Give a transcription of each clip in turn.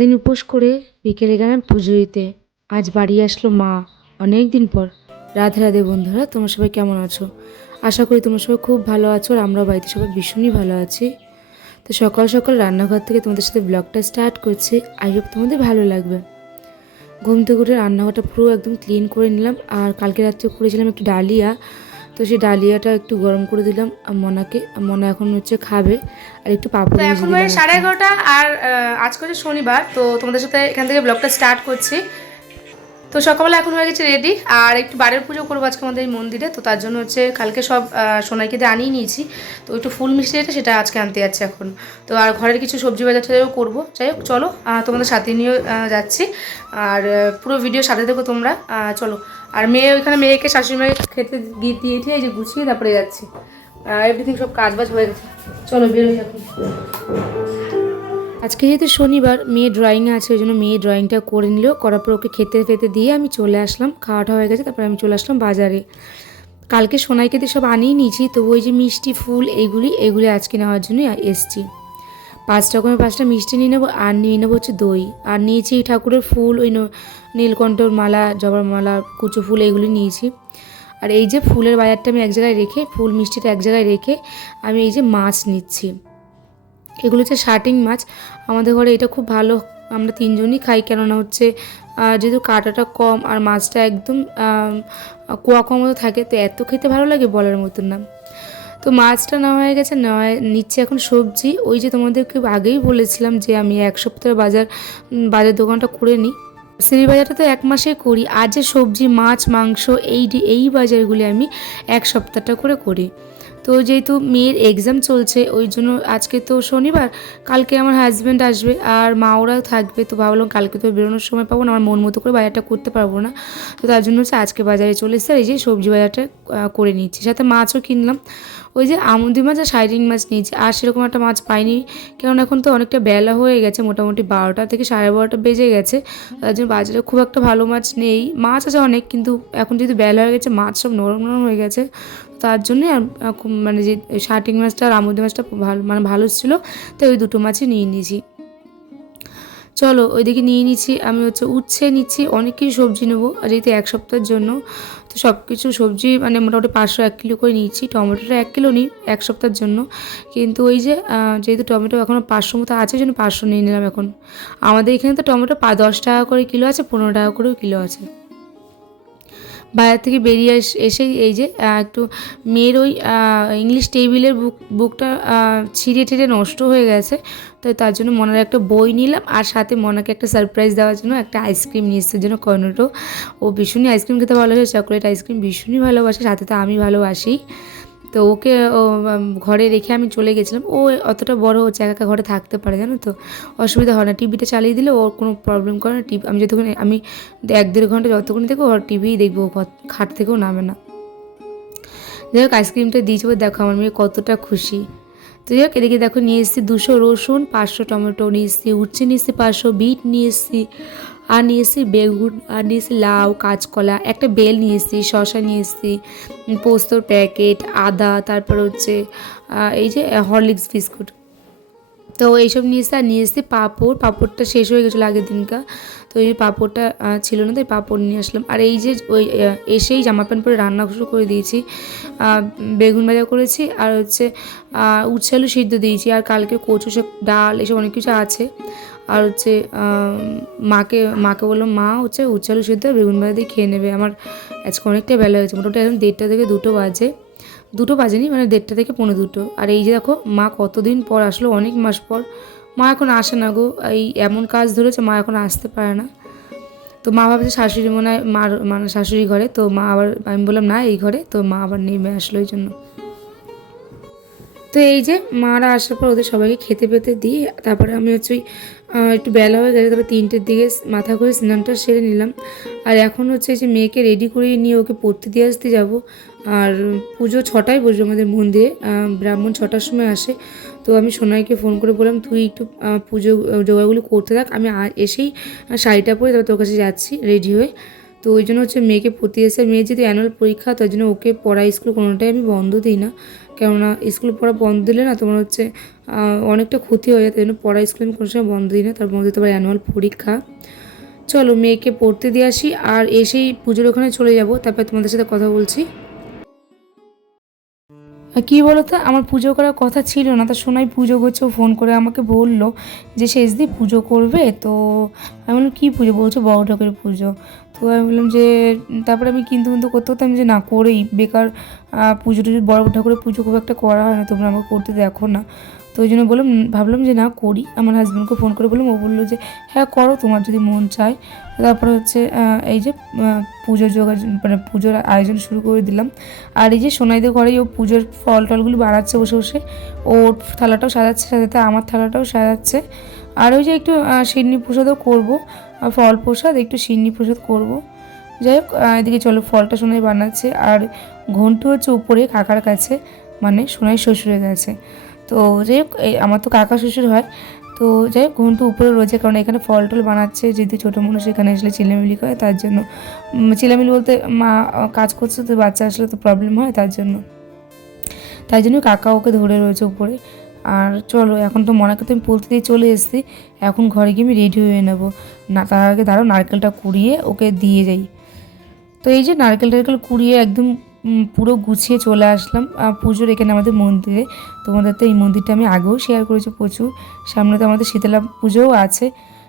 সারাদিন উপোস করে বিকেলে গেলাম পুজো দিতে। আজ বাড়ি আসলো মা, অনেক দিন পর। রাধে রাধে বন্ধুরা, তোমরা সবাই কেমন আছো? আশা করি তোমরা সবাই খুব ভালো আছো আর আমরাও বাড়িতে সবাই ভীষণই ভালো আছি। তো সকাল সকাল রান্নাঘর থেকে তোমাদের সাথে ব্লগটা স্টার্ট করছি। আই হোপ তোমাদের ভালো লাগবে। ঘুম থেকে উঠে রান্নাঘরটা পুরো একদম ক্লিন করে নিলাম। আর কালকে রাত্রে করেছিলাম একটু ডালিয়া। তো সেই ডালিয়াটা একটু গরম করে দিলাম আর মনাকে মনা এখন হচ্ছে খাবে আর একটু পাপড় এখন মানে সাড়ে এগারোটা আর আজকে হচ্ছে শনিবার তো তোমাদের সাথে এখান থেকে ব্লগটা স্টার্ট করছি। তো সকালবেলা এখন হয়ে গেছে রেডি আর একটু বারের পুজো করব আজকে আমাদের এই মন্দিরে। তো তার জন্য হচ্ছে কালকে সব সোনাইকে দিয়ে আনিয়ে নিয়েছি। তো একটু ফুল মিষ্টি এটা সেটা আজকে আনতে যাচ্ছে এখন। তো আর ঘরের কিছু সবজি বাজার টাজারও করব। যাই হোক, চলো তোমাদের সাথে নিয়েও যাচ্ছি। আর পুরো ভিডিও সাথে দেখো তোমরা। চলো। আর মেয়ে, ওইখানে মেয়েকে শাশুড়ি মায়ের খেতে গিয়ে দিয়ে দিয়ে এই যে গুছিয়ে তারপরে যাচ্ছি। এভরিথিং সব কাজ বাজ হয়ে গেছে। চলো বেরোই এখন। আজকে যেহেতু শনিবার, মেয়ে ড্রয়িং আছে, ওই জন্য মেয়ে ড্রয়িংটা করে নিল। করার পর ওকে খেতে ফেতে দিয়ে আমি চলে আসলাম। খাওয়াটা হয়ে গেছে, তারপরে আমি চলে আসলাম বাজারে। কালকে সোনাইকে দিয়ে সব আনিয়ে নিয়েছি, তো ওই যে মিষ্টি ফুল এগুলি এগুলি আজকে নেওয়ার জন্য এসছি। পাঁচ রকমের পাঁচটা মিষ্টি নিয়ে নেব, আর নিয়ে নেব হচ্ছে দই। আর নিয়েছি ঠাকুরের ফুল, ওই নীলকণ্ঠর মালা, জবার মালা, কুচু ফুল এগুলি নিয়েছি। আর এই যে ফুলের বাজারটা আমি এক জায়গায় রেখে, ফুল মিষ্টিটা এক জায়গায় রেখে আমি এই যে মাছ নিচ্ছি। এগুলো হচ্ছে শার্টিং মাছ। আমাদের ঘরে এটা খুব ভালো, আমরা তিনজনই খাই। কেননা হচ্ছে যেহেতু কাঁটাটা কম আর মাছটা একদম কোয়া কম মতো থাকে, তো এত খেতে ভালো লাগে বলার মতন না। তো মাছটা নেওয়া হয়ে গেছে, নেওয়া, নিচ্ছে এখন সবজি। ওই যে তোমাদেরকে আগেই বলেছিলাম যে আমি এক সপ্তাহ বাজার বাজার দোকানটা করে নিই। সিঁড়ি বাজারটা তো এক মাসে করি, আর যে সবজি, মাছ, মাংস, এই এই বাজারগুলি আমি এক সপ্তাহটা করে করি। তো যেহেতু মেয়ের এক্সাম চলছে, ওই জন্য আজকে তো শনিবার, কালকে আমার হাজব্যান্ড আসবে আর মা ওরাও থাকবে, তো ভাবলাম কালকে তো বেরোনোর সময় পাবো না, আমার মন মতো করে বাজারটা করতে পারব না। তো তার জন্য হচ্ছে আজকে বাজারে চলে এসে এই যে সবজি বাজারটা করে নিচ্ছি। সাথে মাছও কিনলাম। ওই যে আমুদি মাছ আর সাইডিং মাছ নিয়েছি। আর সেরকম একটা মাছ পাইনি, কারণ এখন তো অনেকটা বেলা হয়ে গেছে, মোটামুটি বারোটা থেকে সাড়ে বারোটা বেজে গেছে। তার জন্য বাজারে খুব একটা ভালো মাছ নেই। মাছ আছে অনেক, কিন্তু এখন যেহেতু বেলা হয়ে গেছে, মাছ সব নরম নরম হয়ে গেছে। তার জন্যে মানে যে শার্টিং মাছটা আর আমুদি মাছটা ভালো মানে ভালো ছিল তাই ওই দুটো মাছই নিয়ে নিয়েছি। চলো ওইদিকে নিয়ে নিচ্ছি, আমি হচ্ছে উচ্ছে নিচ্ছি, অনেক কিছু সবজি নেব যেহেতু এক সপ্তাহের জন্য, তো সব কিছু সবজি মানে মোটামুটি পাঁচশো এক কিলো করে নিচ্ছি টমেটোটা এক কিলো নিই এক সপ্তাহের জন্য, কিন্তু ওই যে যেহেতু টমেটো এখনও পাঁচশো মতো আছে জন্য পাঁচশো নিয়ে নিলাম এখন। আমাদের এখানে তো টমেটো দশ টাকা করে কিলো আছে, পনেরো টাকা করেও কিলো আছে। বাজার থেকে বেরিয়ে এসে এই যে একটু মেয়ের ওই ইংলিশ টেবিলের বুক বুকটা ছিঁড়ে ছিঁড়ে নষ্ট হয়ে গেছে। তো তার জন্য মনার একটা বই নিলাম, আর সাথে মনাকে একটা সারপ্রাইজ দেওয়ার জন্য একটা আইসক্রিম নিয়ে এসেছে। জন্য কর্নটো ও ভীষণই আইসক্রিম খেতে ভালোবাসে চকলেট আইসক্রিম ভীষণই ভালোবাসে, সাথে তো আমি ভালোবাসি। তো ওকে ঘরে রেখে আমি চলে গেছিলাম। ও অতটা বড় হচ্ছে, একা একা ঘরে থাকতে পারে, জানো তো? অসুবিধা হয় না। টিভিটা চালিয়ে দিলে ওর কোনো প্রবলেম করে না। টিভি আমি যতক্ষণ আমি এক দেড় ঘণ্টা যতক্ষণ দেখব, ওর টিভিই দেখব খাট থেকেও নামে না। যাই হোক, আইসক্রিমটা দিয়েছে দেখো, আমার মেয়ে কতটা খুশি। তো যাই হোক, এদিকে দেখো, নিয়ে এসেছি দুশো রসুন, পাঁচশো টমেটো নিয়ে এসেছি, উচ্ছে নিয়ে এসেছি, পাঁচশো বিট নিয়ে এসেছি। আর নিয়ে এসেছি বেগুন আর নিয়ে এসেছি লাউ কাঁচকলা একটা বেল নিয়ে এসেছি শসা নিয়ে এসেছি পোস্তর প্যাকেট আদা তারপর হচ্ছে এই যে হরলিক্স বিস্কুট। তো এইসব নিয়ে এসে আর নিয়ে এসেছি পাঁপড়। পাঁপড়টা শেষ হয়ে গেছিল আগের দিনকা। তো এই পাঁপড়টা ছিল না তাই পাঁপড় নিয়ে আসলাম। আর এই যে ওই এসেই জামা প্যান্ট পরে রান্না শুরু করে দিয়েছি। বেগুন ভাজা করেছি আর হচ্ছে আহ, উচ্ছে আলু সিদ্ধ দিয়েছি আর কালকে কচু ডাল এসব অনেক কিছু আছে। আর হচ্ছে মাকে মাকে বললাম মা হচ্ছে উচ্ছে আলু সিদ্ধ, বেগুন ভাজা দিয়ে খেয়ে নেবে। আমার আজকে অনেকটাই বেলা হয়েছে, মোটামুটি এখন দেড়টা থেকে দুটো বাজে। দুটো বাজেনি মানে দেড়টা থেকে পৌনে দুটো। আর এই যে দেখো, মা কতদিন পর আসলো, অনেক মাস পর। মা এখন আসে না গো, এই এমন কাজ ধরেছে, মা এখন আসতে পারে না। তো মা ভাবছে শাশুড়ি মনে হয়, মার মানে শাশুড়ি ঘরে, তো মা আবার, আমি বললাম, না, এই ঘরে। তো মা আবার নেমে আসলো এই জন্য। তো এই যে, মারা আসার পর ওদের সবাইকে খেতে পেতে দিয়ে, তারপরে আমি হচ্ছে ওই একটু বেলা হয়ে গেছে, তারপরে তিনটের দিকে মাথা করে স্নানটা সেরে নিলাম। আর এখন হচ্ছে যে মেয়েকে রেডি করিয়ে নিয়ে ওকে পড়তে দিয়ে আসতে যাব। আর পুজো ছটায় বসবে আমাদের মন্দিরে ব্রাহ্মণ ছটার সময় আসে। তো আমি সোনাইকে ফোন করে বললাম, তুই একটু পুজো, জোগাড়গুলো করতে থাক, আমি এসেই শাড়িটা পরে তারপর তোর কাছে যাচ্ছি রেডি হয়ে। তো ওই জন্য হচ্ছে মেয়েকে পড়তে এসে মেয়ের যদি অ্যানুয়াল পরীক্ষা, তার জন্য ওকে পড়া স্কুল কোনোটাই আমি বন্ধ দিই না। কেননা স্কুল পড়া বন্ধ দিলে না তোমার হচ্ছে অনেকটা ক্ষতি হয়ে যায় তাই জন্য পড়া আমি কোনো সময় বন্ধ দিই না, তার মধ্যে তো আবার অ্যানুয়াল পরীক্ষা। চলো মেয়েকে পড়তে দিয়ে আসি, আর এসেই পুজোর ওখানে চলে যাব, তারপরে তোমাদের সাথে কথা বলছি। কী বলো তো আমার পুজো করার কথা ছিল না, তা সোনাই পুজো করছে ফোন করে আমাকে বলল যে শেষদি পুজো করবে? তো আমি বললাম, কী পুজো? বলছো, বড় ঠাকুরের পুজো। তো আমি বললাম যে, তারপরে আমি কিন্তু কিন্তু করতে করতে আমি যে, না, করেই। বেকার পুজো টুজো, বড় ঠাকুরের পুজো খুব একটা করা হয় না, তোমরা আমাকে করতে দেখো না। ওই জন্য বললাম, ভাবলাম যে না করি। আমার হাজব্যান্ডকে ফোন করে বললাম, ও বলল যে হ্যাঁ করো, তোমার যদি মন চায়। তারপরে হচ্ছে এই যে পুজোর যোগাযোগ মানে পুজোর আয়োজন শুরু করে দিলাম। আর এই যে সোনাইদের ঘরেই ও পুজোর ফল টলগুলি বানাচ্ছে বসে বসে, ওর থালাটাও সাজাচ্ছে, সাজাতে আমার থালাটাও সাজাচ্ছে। আর ওই যে একটু সিন্নি প্রসাদও করব ফল প্রসাদ, একটু সিন্নি প্রসাদ করব। যাই হোক এদিকে চলো, ফলটা সোনাই বানাচ্ছে। আর ঘন্টু হচ্ছে উপরে, কাকার কাছে মানে সোনাই শ্বশুরের কাছে। তো যাই হোক আমার তো কাকা শ্বশুর হয়, তো যাই হোক ঘন্টু উপরে রয়েছে, কারণ এখানে ফল টল বানাচ্ছে, যেহেতু ছোটো মানুষ এখানে আসলে চিলামিলি করে, তার জন্য চিলামিলি বলতে মা কাজ করছে, তো বাচ্চা আসলে তো প্রবলেম হয়, তার জন্য। তাই জন্য কাকা ওকে ধরে রয়েছে উপরে। আর চলো, এখন তো মনে করতে আমি বলতে দিয়ে চলে এসেছি, এখন ঘরে গিয়ে আমি রেডি হয়ে নেব। না, তার আগে দাঁড়াও, নারকেলটা কুড়িয়ে ওকে দিয়ে যাই। তো এই যে নারকেল টারকেল কুড়িয়ে একদম পুরো গুছিয়ে চলে আসলাম। পুজোর এখানে আমাদের মন্দিরে। তোমাদের তো এই মন্দিরটা আমি আগেও শেয়ার করেছি প্রচুর। সামনে তো আমাদের শীতলা পুজোও আছে।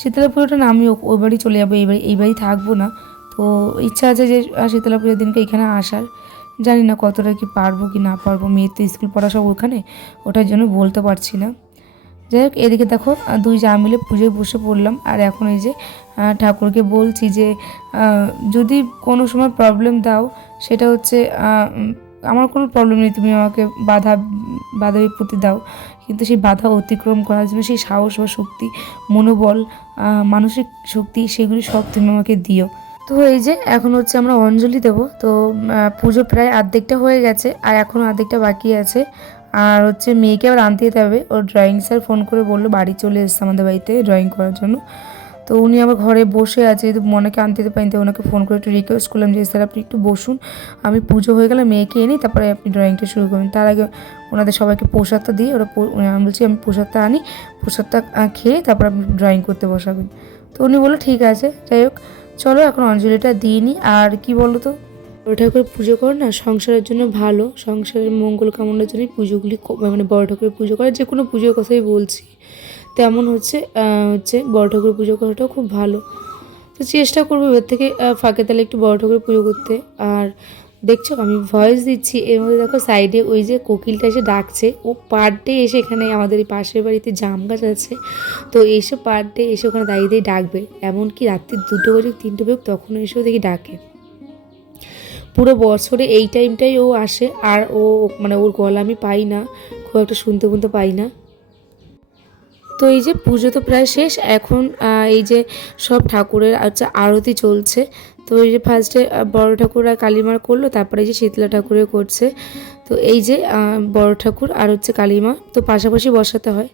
শীতলা পুজোটা না আমি ওই বাড়ি চলে যাব, এই বাড়ি এই বাড়ি থাকব না। তো ইচ্ছা আছে যে শীতলা পুজোর দিনকে এখানে আসার। জানি না কতটা কি পারব কি না পারব। মেয়ের তো স্কুল পড়া সব ওখানে, ওটার জন্য বলতে পারছি না। যাই হোক, এদিকে দেখো দুই যা মিলে পুজোয় বসে পড়লাম। আর এখন এই যে ঠাকুরকে বলছি যে যদি কোনো সময় প্রবলেম দাও, সেটা হচ্ছে আমার কোনো প্রবলেম নেই, তুমি আমাকে বাধা বাধা বিপত্তি দাও। কিন্তু সেই বাধা অতিক্রম করার জন্য সেই সাহস বা শক্তি, মনোবল মানসিক শক্তি, সেগুলি সব তুমি আমাকে দিও। তো এই যে, এখন হচ্ছে আমরা অঞ্জলি দেব। তো পুজো প্রায় অর্ধেকটা হয়ে গেছে, আর এখনও অর্ধেকটা বাকি আছে। আর হচ্ছে মেয়েকে আবার আনতে যেতে হবে। ওর ড্রয়িং স্যার ফোন করে বলল, বাড়ি চলে এসছে আমাদের বাড়িতে ড্রয়িং করার জন্য। তো উনি আবার ঘরে বসে আছে মনেকে আনতে পারেন, তো ওনাকে ফোন করে একটু রিকোয়েস্ট করলাম যে, স্যার, আপনি একটু বসুন, আমি পুজো হয়ে গেলে মেয়েকে এনে তারপরে আপনি ড্রয়িংটা শুরু করবেন। তার আগে ওনাদের সবাইকে প্রসাদটা দিয়ে ওরা আমি বলছি, আমি প্রসাদটা আনি, প্রসাদটা খেয়ে তারপর আপনি ড্রয়িং করতে বসাবেন। তো উনি বলল, ঠিক আছে, যাই হোক, চলো এখন অঞ্জলিটা দিয়ে নিই আর কি বলো তো বড় ঠাকুরের পুজো করো না সংসারের জন্য ভালো, সংসারের মঙ্গল কামনার জন্যই পুজোগুলি মানে বড় ঠাকুরের পুজো করে, যে কোনো পুজোর কথাই বলছি। তেমন হচ্ছে হচ্ছে বড় ঠাকুরের পুজো করাটাও খুব ভালো। তো চেষ্টা করব এবার থেকে ফাঁকে তাহলে একটু বড় ঠাকুরের পুজো করতে। আর দেখছ, আমি ভয়েস দিচ্ছি, এর মধ্যে দেখো সাইডে ওই যে কোকিলটা এসে ডাকছে। ও পার ডে এসে এখানে আমাদের এই পাশের বাড়িতে জাম গাছ আছে। তো এসে পার ডে এসে ওখানে দাঁড়িয়ে দাঁড়িয়ে ডাকবে। এমনকি রাত্রি দুটো বাজুক, তিনটে বাজুক, তখনও এসেও দেখি ডাকে। পুরো বছরে এই টাইমটাই ও আসে। আর ও মানে ওর গলা আমি পাই না, খুব একটা শুনতে শুনতে পাই না। তো এই যে পুজো তো প্রায় শেষ, এখন এই যে সব ঠাকুরের হচ্ছে আরতি চলছে। তো এই যে ফার্স্টে বড় ঠাকুর আর কালীমার করল, তারপরে এই যে শীতলা ঠাকুরের করছে। তো এই যে বড় ঠাকুর আর হচ্ছে কালীমা, তো পাশাপাশি বসাতে হয়।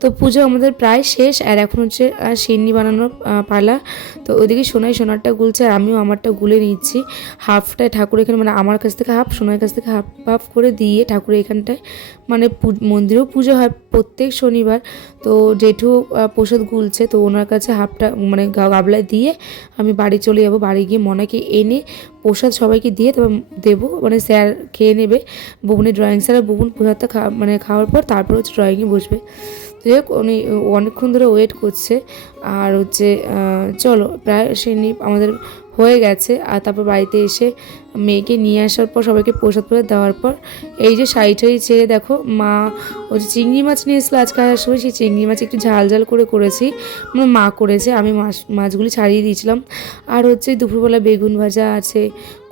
তো পুজো আমাদের প্রায় শেষ, আর এখন হচ্ছে সিন্নি বানানোর পালা। তো ওইদিকে সোনাই সোনারটা গুলছে, আর আমিও আমারটা গুলে নিচ্ছি। হাফটায় ঠাকুর এখানে মানে আমার কাছ থেকে হাফ সোনার কাছ থেকে হাফ হাফ করে দিয়ে ঠাকুর এখানটায় মানে মন্দিরেও পুজো হয় প্রত্যেক শনিবার। তো জেঠু প্রসাদ গুলছে, তো ওনার কাছে হাফটা মানে গাবলায় দিয়ে আমি বাড়ি চলে যাব। বাড়ি গিয়ে মনাকে এনে প্রসাদ সবাইকে দিয়ে তারপর দেবো মানে স্যার খেয়ে নেবে। ববুনের ড্রয়িং স্যার আর ববুন প্রসাদটা মানে খাওয়ার পর তারপর হচ্ছে ড্রয়িংয়ে বসবে। যাই হোক, উনি, অনেকক্ষণ ধরে ওয়েট করছে। আর হচ্ছে চলো, প্রায় সিন্নি আমাদের হয়ে গেছে। আর তারপর বাড়িতে এসে মেয়েকে নিয়ে আসার পর, সবাইকে প্রসাদ প্রসাদ দেওয়ার পর, এই যে সাইডটাই ছেড়ে দেখো, মা হচ্ছে চিংড়ি মাছ নিয়ে এসলো আজকে আসার সময়, সেই চিংড়ি মাছ একটু ঝাল ঝাল করে করেছি। মানে মা করেছে, আমি মাছ, মাছগুলি ছাড়িয়ে দিয়েছিলাম। আর হচ্ছে দুপুরবেলা বেগুন ভাজা আছে,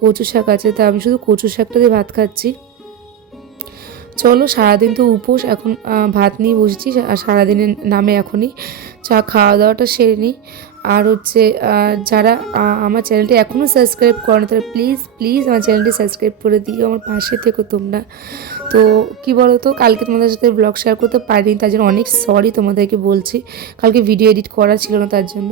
কচু শাক আছে, তা আমি শুধু কচু শাকটা দিয়ে ভাত খাচ্ছি। চলো, সারাদিন তো উপোস, এখন ভাত নিয়ে বসেছি আর সারাদিনের নামে এখনই। চা, খাওয়া দাওয়াটা সেরে নিই। আর হচ্ছে যারা আমার চ্যানেলটি এখনও সাবস্ক্রাইব করে না তারা প্লিজ প্লিজ আমার চ্যানেলটি সাবস্ক্রাইব করে দিও, আমার পাশে থেকো তোমরা। তো, কি বলো তো কালকে তোমাদের সাথে ব্লগ শেয়ার করতে পারিনি, তার জন্য অনেক সরি তোমাদেরকে বলছি। কালকে ভিডিও এডিট করা ছিল না তার জন্য।